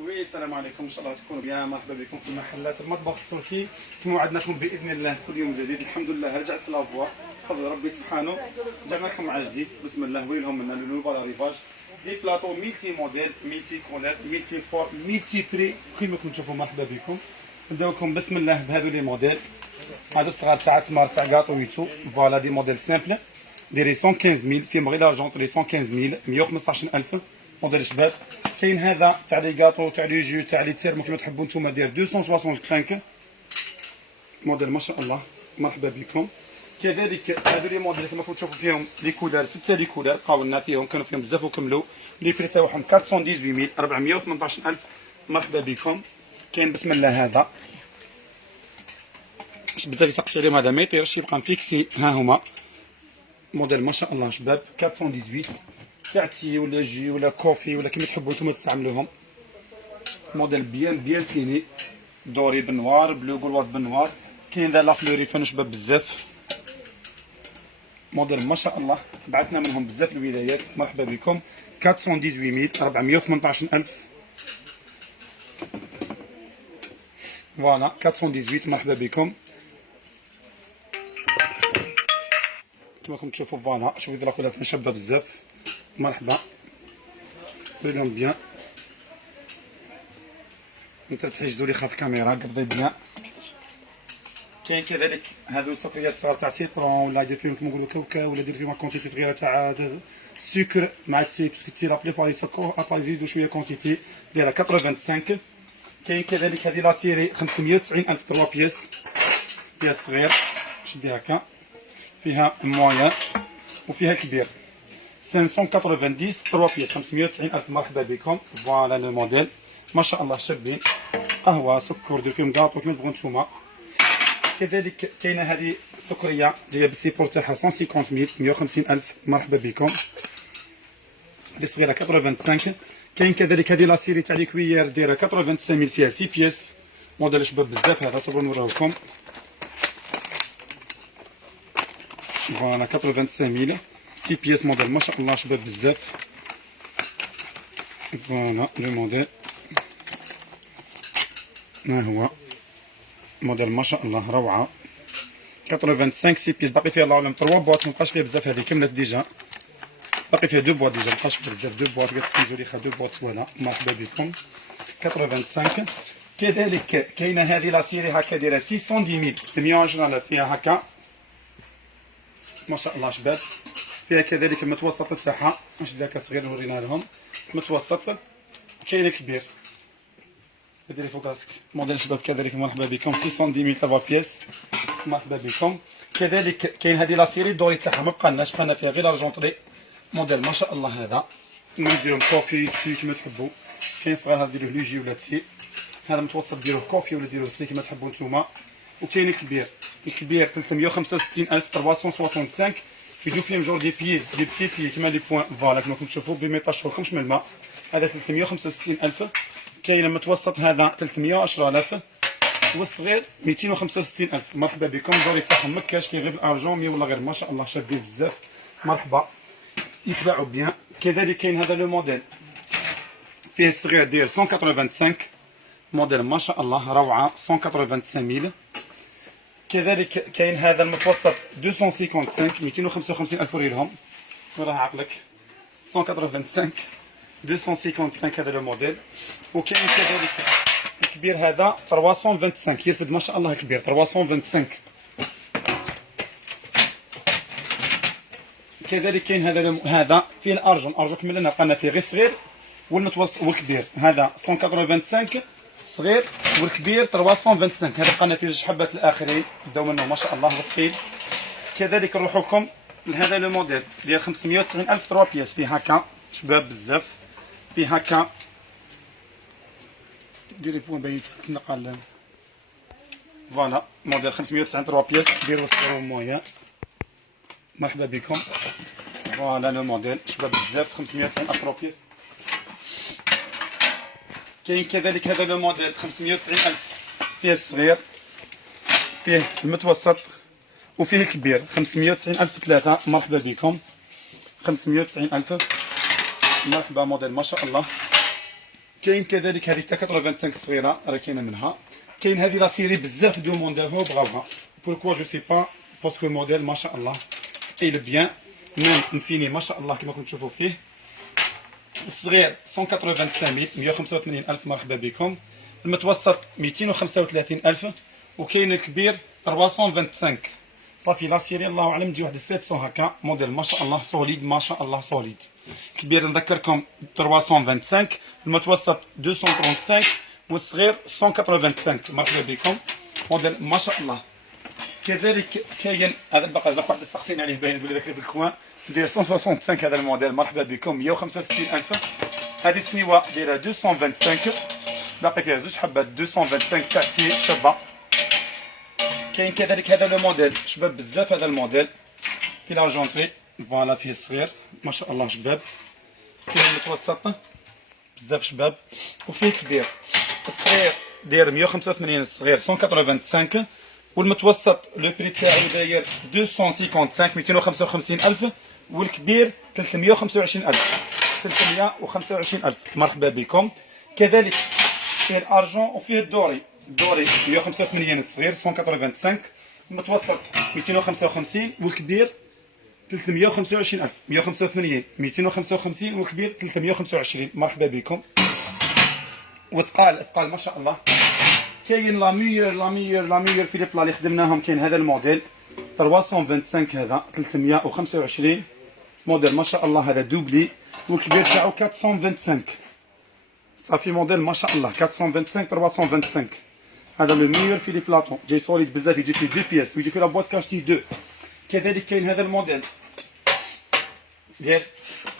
وي السلام عليكم، ان شاء الله تكونوا بيان. مرحبا بكم في محلات المطبخ التركي كما وعدناكم باذن الله كل يوم جديد. الحمد لله رجعت لافوا بفضل ربي سبحانه، جبنا لكم مع جديد بسم الله. ويلهم منا لو نوفا ريفاج دي بلاطو ميلتي موديل ميلتي كولر ميلتي فور ميلتي بري كيما كنتم تشوفوا. مرحبا بكم. نبداو لكم بسم الله بهذو لي موديل. هادو الصغار تاع تمار تاع كاطويتو، فوالا دي موديل سامبل ديري 115000 فيهم غير لارجونطري 115000 115000 موديل شباب. كاين هذا تاع لي كاطو تاع لي جو تاع لي تيرمو كيما تحبوا نتوما داير 265 موديل ما شاء الله. مرحبا بكم. كذلك هذو لي موديل كما كنتم تشوفوا فيهم لي كولار 6 لي كولار قاولنا فيهم، كانوا فيهم بزاف وكملوا. لي بري تاعهم 418000 418000. مرحبا بكم. كاين بسم الله هذا بزاف يسقسي عليهم، هذا ما يطيرش يبقى مفيكسي. ها هما موديل ما شاء الله شباب 418 تاع تي ولا جي ولا كوفي ولا كيما تحبوا نتوما تستعملوهم. موديل بيان فيني دوري بالنوار بلو كولواز بالنوار. كاين ذا لا فلوري فانو شباب بزاف. موديل ما شاء الله بعثنا منهم بزاف الولايات. مرحبا بكم. 418000 418000 فوالا 418. مرحبا بكم. كما راكم تشوفوا فوالا شوفوا ذي لاكولات شابه بزاف. مرحبا بينهم بيان. انت تحجزوا لي خاف الكاميرا قبضي بيان. كاين كذلك هذو السكريات صغار تاع سيترون ولا دير فيهم كيما نقولوا كاوكا ولا دير فيهم كونتيتي صغيره تاع السكر مع التي باسكو التي لابلي بار يسكروا ابار يزيدوا شويه كونتيتي دايره 85. كاين كذلك هذه لا سيري 590000 3 بياس صغير شدي هكا، فيها المويان وفيها الكبير 590 3 بياس 590000. مرحبا بكم. فوالا لو موديل ما شاء الله شابين، قهوه سكر دير فيهم كاطو كيما تبغوا نتوما. كذلك كاينه هذه سكريه جايه بالسيبور تاعها 150000 150000. مرحبا بكم. هذه صغيره 85. كاين كذلك هذه لا سيري تاع لي كويير دايره 85000 فيها 6 بياس موديل شباب بزاف. هذا صبروا نوريوكم. فوالا 85000 6 بياس موديل ما شاء الله شباب بزاف. فوالا لو موديل ها هو موديل ما شاء الله روعه 85 6 بيس. باقي فيها الله اعلم 3 بواط، مابقاش فيها بزاف. هذه كملت ديجا، باقي فيها 2 بواط ديجا، مابقاش بزاف 2 بواط قالت لكم جولي خا 2 بواط. فوالا مرحبا بكم 85. كذلك كاينه هذه لا سيري هكا دايره 610000 620 فيها هكا ما شاء الله شباب. فيها كذلك المتوسط تاعها واش ذاك صغير ورينا لهم متوسط. كاين الكبير ديري فوق راسك موديل شباب كذلك. مرحبا بكم 610000 3 بياس. مرحبا بكم. كذلك كاين هذه لا سيري الدوري تاعها ما بقالناش، بقالنا فيها غير لارجونطري موديل ما شاء الله. هذا نديرهم كوفي تي كيما تحبوا. كاين صغار هذا ديروه لوجي ولا تي، هذا متوسط ديروه كوفي ولا ديروه تي كيما تحبوا نتوما. وكاين الكبير 365365 يجوا فيهم جور دي بيي دي بتي بيي كيما لي بوان فوالا كما كنتم تشوفوا بما يطشركمش من الماء. هذا 365000. كاين المتوسط هذا 310000 والصغير 265000. مرحبا بكم. الدوري تاعهم ما كاش كاين غير بالارجون ولا غير ما شاء الله شابين بزاف. مرحبا يتباعوا بيان. كذلك كاين هذا لو موديل فيه الصغير ديال 185 موديل ما شاء الله روعه 185000. كذلك كاين هذا المتوسط 255 255000 وريلهم وراه عقلك 185 255 هذا لو موديل. وكاين كذلك الكبير هذا 325 يرفد ما شاء الله كبير 325. كذلك كاين هذا فيه الارجون ارجو كملنا بقى لنا فيه غير صغير والمتوسط والكبير. هذا 185 صغير والكبير 325. هذا بقى لنا فيه جوج حبات الاخرين بداو منهم ما شاء الله ثقيل. كذلك نروحوا لكم لهذا لو موديل ديال 590000 3 بياس. فيه هكا شباب بزاف، فيه هكا ديري بوان باين نقال فوالا موديل 590 3 بياس ديروا صغير ومويا. مرحبا بكم. فوالا لو موديل شباب بزاف 590 3 بياس. كاين كذلك هذا لو موديل 590000 فيه الصغير فيه المتوسط وفيه الكبير 590000 3. مرحبا بكم 590000. مرحبا موديل ما شاء الله كاين كذلك هذه حتى 85 صغيره راه كاينه منها. كاين هذه لا سيري بزاف دومونداوها وبغاوها. بوركوا جو سي با باسكو الموديل ما شاء الله اي بيان ميم انفيني ما شاء الله كما كنتم تشوفوا فيه. الصغير 185 الف مرحبا بكم. المتوسط 235 الف، وكاين الكبير 325. صافي لا سيري الله اعلم تجي واحد 700 هكا موديل ما شاء الله سوليد ما شاء الله سوليد. كبير نذكركم 325، المتوسط 235 والصغير 185. مرحبا بكم موديل ما شاء الله. كذلك كاين هذا البقر واحد تسقسين عليه باين يقول لك في الكوان داير 165 هذا الموديل مرحبا بكم 165 الف. هذه السنيوه دايره 225 باقي فيها زوج حبات 225 تاعتي شابه. كاين كذلك هذا لو موديل شباب بزاف هذا الموديل في لارجونتري فوالا فيه الصغير ما شاء الله شباب. كاين المتوسط بزاف شباب وفيه الكبير. الصغير داير 185 الصغير 185 والمتوسط لو بري تاعو داير 255 الف والكبير 325 الف. مرحبا بكم. كذلك فيه الارجون وفيه الدوري 185 الصغير 185 المتوسط 255 والكبير 325 الف. 185 255 والكبير 325. مرحبا بكم. وثقال ما شاء الله. كاين لا ميور فيليب لا اللي خدمناهم. كاين هذا الموديل 325 هذا 325 موديل ما شاء الله هذا دوبلي والكبير تاعو 425. صافي موديل ما شاء الله 425 325. هذا لو ميور فيليب لاطون جاي سوليد بزاف يجي فيه 2 بياس ويجي فيه لا بواط كاشتي 2. كذلك كاين هذا الموديل ديال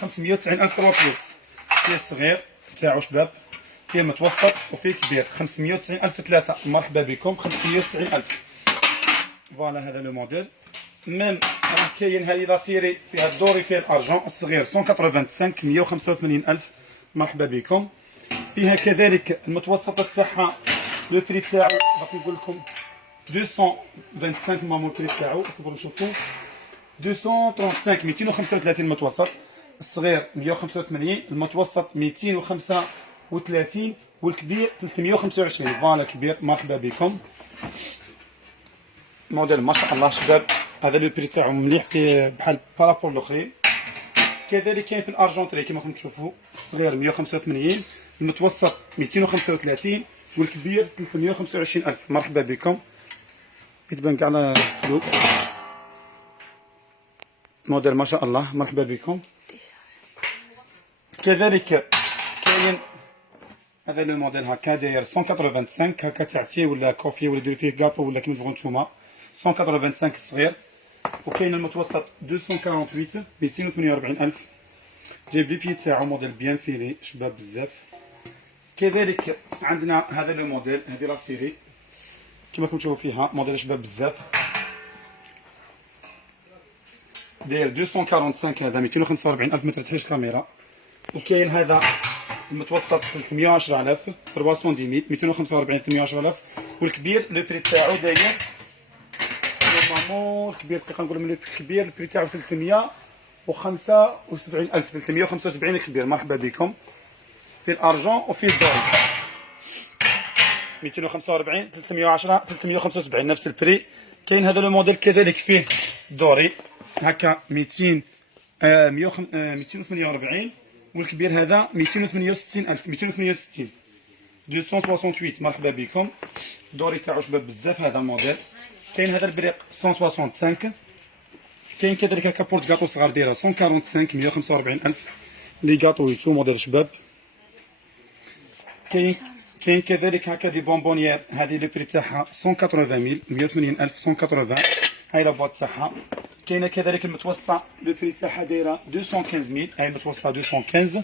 590 الف 3 بياس فيه الصغير تاعو شباب فيه المتوسط وفيه كبير 590 الف 3. مرحبا بكم 590 الف. فوالا هذا لو موديل. ميم راه كاين هذه لا سيري فيها الدوري فيها الارجون الصغير 185 185 الف. مرحبا بكم. فيها كذلك المتوسط تاعها لو بري تاعو باقي نقول لكم 225 مامو البري تاعو اصبروا نشوفوا 235 235 المتوسط. الصغير 185 المتوسط 235 والكبير 325. فوالا كبير. مرحبا بكم. موديل ما شاء الله شباب هذا لو بري تاعو مليح في بحال بارابور الاخرين. كذلك كاين في الارجونتري كما راكم تشوفوا الصغير 185 المتوسط 235 والكبير 325 الف. مرحبا بكم. يتبان كاع الفلوس موديل ما شاء الله. مرحبا بكم. كذلك كاين هذا لو موديل هكا داير 185 هكا تاع ولا كوفي ولا ديروا فيه كابو ولا كيما تبغوا نتوما 185 الصغير. وكاين المتوسط 248 248 الف. جايب لي بي تاعو موديل بيان فيني شباب بزاف. كذلك عندنا هذا لو موديل هذه لا سيري كما راكم تشوفوا فيها موديل شباب بزاف داير 245 هذا 245 الف. ما ترتاحش كاميرا. وكاين هذا المتوسط 310 الف 310 245 310 الف والكبير لو بري تاعو داير نورمالمون الكبير دقيقه نقول من الكبير البري تاعو 375 الف 375 الكبير. مرحبا بكم. في الارجون وفي الدوري 245 310 375 نفس البري. كاين هذا لو موديل كذلك فيه دوري هكا 248 والكبير هذا 268 الف 268 268. مرحبا بكم. دوري تاعو شباب بزاف هذا الموديل. كاين هذا البريق 165. كاين كذلك هكا بورت كاطو صغار دايره 145 145 الف لي كاطويتو موديل شباب. كاين كذلك هكا دي بونبونيير هذه لو بري تاعها 180 180 الف 180. هاي لا بواط تاعها. كاينه كذلك المتوسطه لو بري تاعها دايره 215 هاي المتوسطه 215.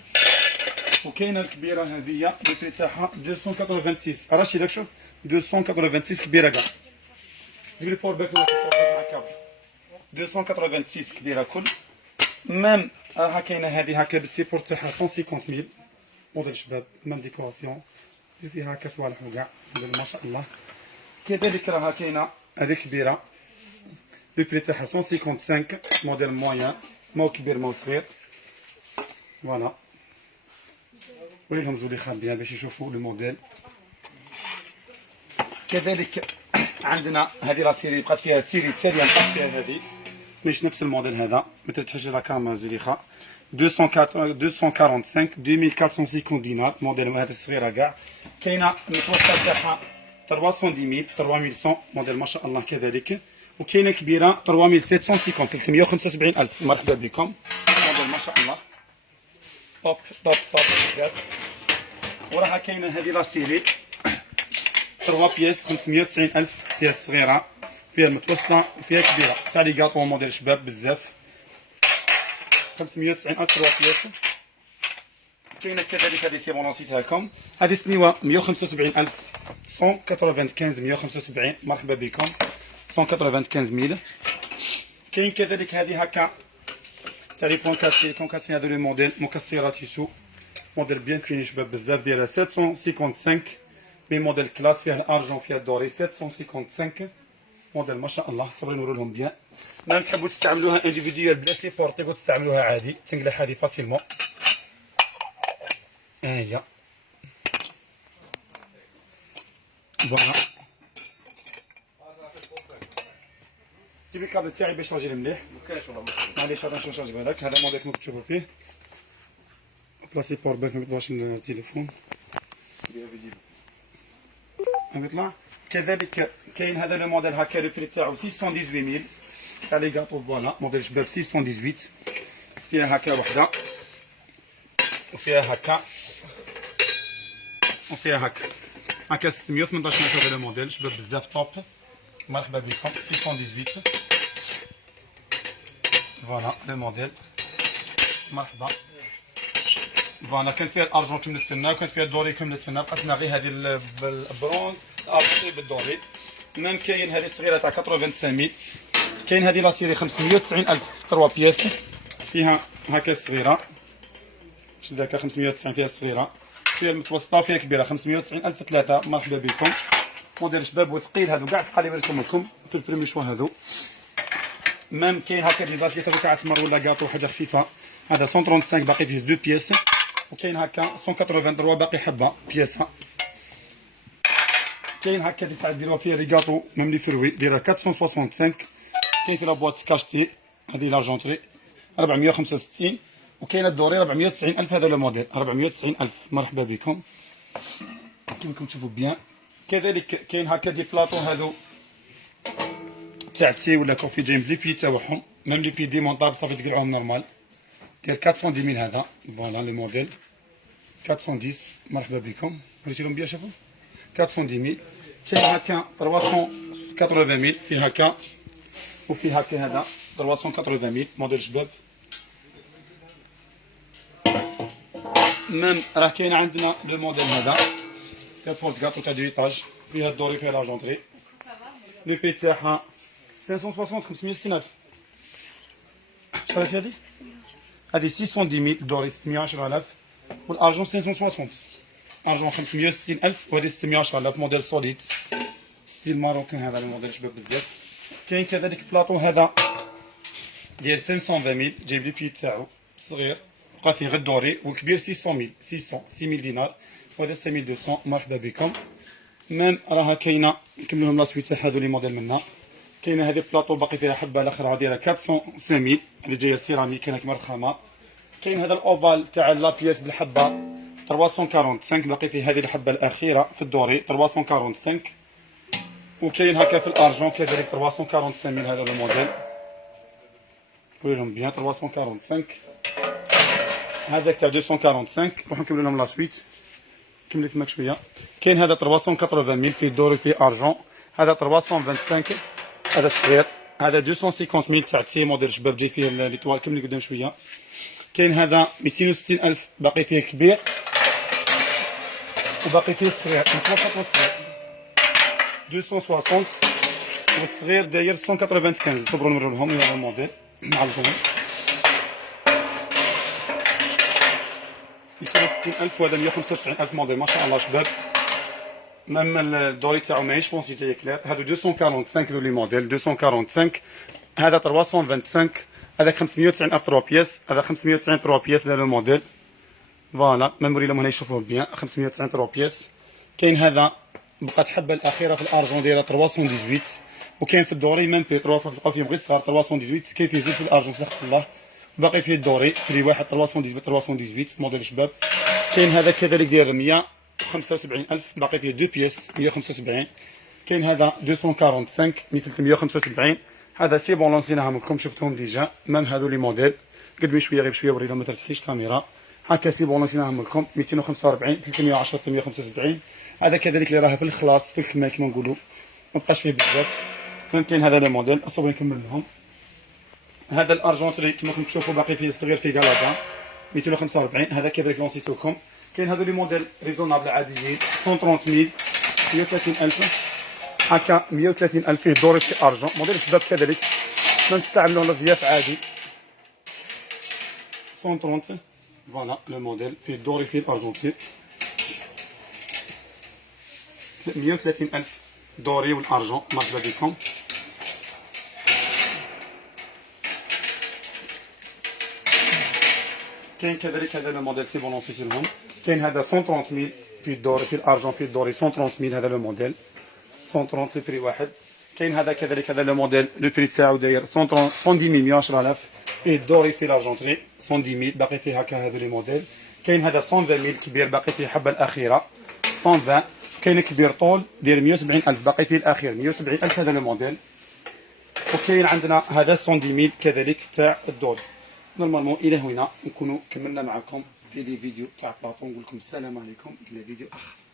وكاينه الكبيره هذه لو بري تاعها 286 راشي داك شوف 286 كبيره كاع. جيب لي بور باك ولا هكا 286 كبيره كل. ميم ها كاينه هذه هكا بالسيبور تاعها 150000 موديل شباب ميم ديكوراسيون فيها هكا صوالح وكاع ما شاء الله. كذلك راها كاينه هذه كبيره لو بري تاعها 155 موديل مويان مو كبير مو صغير. فوالا وريهم زوليخا بيان باش يشوفوا الموديل. كذلك عندنا هذه لا سيري بقات فيها سيري تاليه بقات فيها هذه مش نفس الموديل هذا مثل تحجي لا كاميرا زوليخا 245 2450 دينار موديل هذا الصغيره كاع. كاينه المتوسط تاعها 310000 3100 موديل ما شاء الله كذلك. وكاينه كبيره 3750 375000 مرحبا بكم موديل ما شاء الله توب توب توب بزاف. وراها كاينه هذه لا سيري 3 بياس 590000 فيها الصغيره فيها المتوسطه وفيها كبيره تاع لي كاطو موديل شباب بزاف 590000 3 بياس. كاينه كذلك هذه سي بون نسيتها لكم هذه سنيوه 175000 195 175 مرحبا بكم 195000. كاين كذلك هذه هكا تاع لي كونكاسي هذو لي موديل مكسرات يسو موديل بيان فيني شباب بزاف ديالها 755 مي موديل كلاس فيها الارجون فيها الدوري 755 موديل ما شاء الله صبري نورو لهم بيان. ما تحبوا تستعملوها انديفيديوال بلا سيبور تقدروا تستعملوها عادي تنقلع هذه فاسيلمون. هي فوالا جيب الكابل تاعي باش راجل مليح مكاينش والله معليش هذا نشارج بالك هذا موديل كما تشوفوا فيه بلاصي بور باك ما يطلعش التليفون يطلع. كذلك كاين هذا لو موديل هكا لو بري تاعو 618000 تاع لي كاطو فوالا موديل شباب 618 فيها هكا وحده وفيها هكا وفيها هكا 618 هذا لو موديل شباب بزاف توب مرحبا بكم 618 فوالا لو موديل مرحبا. فوالا كانت فيها الارجون كما تسنى وكانت فيها الدوري كما تسنى بقات لنا غير هذه البرونز الارجي بالدوري. ميم كاين هذه الصغيره تاع 85000 كاين هذه لا سيري 590000 3 بياس فيها هكا الصغيره باش داك 590 فيها الصغيره فيها المتوسطه وفيها كبيره 590000 3 مرحبا بكم موديل شباب وثقيل هذو كاع بقى لي بالكم لكم في البريمي شوا هذو. ميم كاين هكا دي زاشيت تاع تمر ولا كاطو حاجه خفيفه هذا 135 باقي فيه 2 بياس وكاين هكا 183 باقي حبه بياسه. كاين هكا اللي تاع ديروها فيها لي كاطو ميم لي فروي دايره 465 كاين في لا بواط كاشتي هذه لارجونتري 465 وكاين الدوري 490000 هذا لو موديل 490000 مرحبا بكم كيما راكم تشوفوا بيان. كذلك كاين هكا دي بلاطو هذو تاع تي ولا كوفي جايين بلي بي تاعهم ميم لي بي ديمونطابل صافي تقلعوهم نورمال ديال 410000 هذا فوالا لي موديل 410 مرحبا بكم وريتيلهم بيان شوفوا 410000. كاين هكا 380000 فيه هكا وفيه هكا هذا 380000 موديل شباب. ميم راه كاين عندنا لو موديل هذا تاع بورت كاطو تاع دو ايطاج فيها الدوري فيها لارجونتري لو بي تاعها 560 560000 شريت هذه 610000 الدوري 610000 والارجون 560 ارجون 560000 وهذه 610000 موديل سوليد ستيل ماروكان هذا الموديل شباب بزاف. كاين كذلك بلاطو هذا ديال 520000 جايب لي بي تاعو صغير بقى فيه غير الدوري والكبير 600000 دينار وهذا 5200 مرحبا بكم. ميم راها كاينه نكملوا لهم لا سويت تاع هذو لي موديل منا. كاينه هذه بلاطو باقي فيها حبه الاخرى دايره 405000 اللي جايه سيراميك كاينه كيما الرخامه. كاين هذا الاوفال تاع لا بياس بالحبه 345 باقي فيه هذه الحبه الاخيره في الدوري 345 وكاين هكا في الارجون كذلك 345000 هذا الموديل ويلهم بيان 345 هذاك تاع 245 نروحو نكملو لهم لا سويت كملت معاك شويه. كاين هذا 380000 فيه دوري فيه ارجون هذا 325 هذا الصغير هذا 250000 تاع تي موديل شباب جاي فيه ليطوال كملي قدام شويه. كاين هذا 260000 باقي فيه كبير وباقي فيه الصغير متوسط والصغير 260 والصغير داير 195 صبروا نورو لهم هذا الموديل نعرفوهم 260000 وهذا 195000 موديل ما شاء الله شباب. ميم الدوري تاعو ماهيش فونسي جاي كلير هادو 245 لو لي موديل 245 هذا 325 هذاك 590000 3 بياس هذا 590 3 بياس هذا لو موديل فوالا ميموري لهم هنا يشوفوه بيان 593 بياس. كاين هذا بقات الحبه الاخيره في الارجون دايره 318. وكاين في الدوري ميم بي 3 تلقاو فيهم غير صغار 318. كاين فيه زيد في الارجون صدق الله باقي فيه الدوري بري واحد 318 موديل شباب. كاين هذا كذلك داير 175,000 باقي فيه دو بياس 175. كاين هذا 245 1375. هذا سي بون لونسيناهم لكم شفتهم ديجا ميم هذو لي موديل قدمي شويه غير بشويه ورينا ما ترتاحيش كاميرا. هكا سي بون لونسيناهم لكم 245 310 375. هذا كذلك اللي راه في الخلاص في الكمال كما نقولوا ما بقاش فيه بزاف. كاين هذا لو موديل اصبر نكمل لهم. هذا الارجونتري كما راكم تشوفوا باقي فيه الصغير في كالادا 245. هذا كذلك لونسيتوكم. كاين هذو لي موديل ريزونابل عاديين 130,000 130,000 هكا 130,000 فيه دوري في ارجون موديل شباب كذلك ما نستعملوه للضياف عادي 130. فوالا لو موديل فيه دوري فيه الارجونتي 130,000 دوري والارجون مرحبا بكم. كاين كذلك هذا لو موديل سي بون لونسيتيهم. كاين هذا 130,000 فيه الدوري فيه الارجون فيه الدوري 130,000 هذا لو موديل 130 لو بري واحد. كاين هذا كذلك هذا لو موديل لو بري تاعو داير 110,000 110,000 فيه الدوري فيه لارجونتري 110,000 باقي فيه هكا هذو لي موديل. كاين هذا 120,000 كبير باقي فيه الحبه الاخيره 120. كاين كبير طول داير 170,000 باقي فيه الاخير 170,000 هذا لو موديل. وكاين عندنا هذا 110,000 كذلك تاع الدور. نورمالمون الى هنا نكونوا كملنا معكم في دي فيديو تاع بلاطون. نقول لكم السلام عليكم الى فيديو اخر.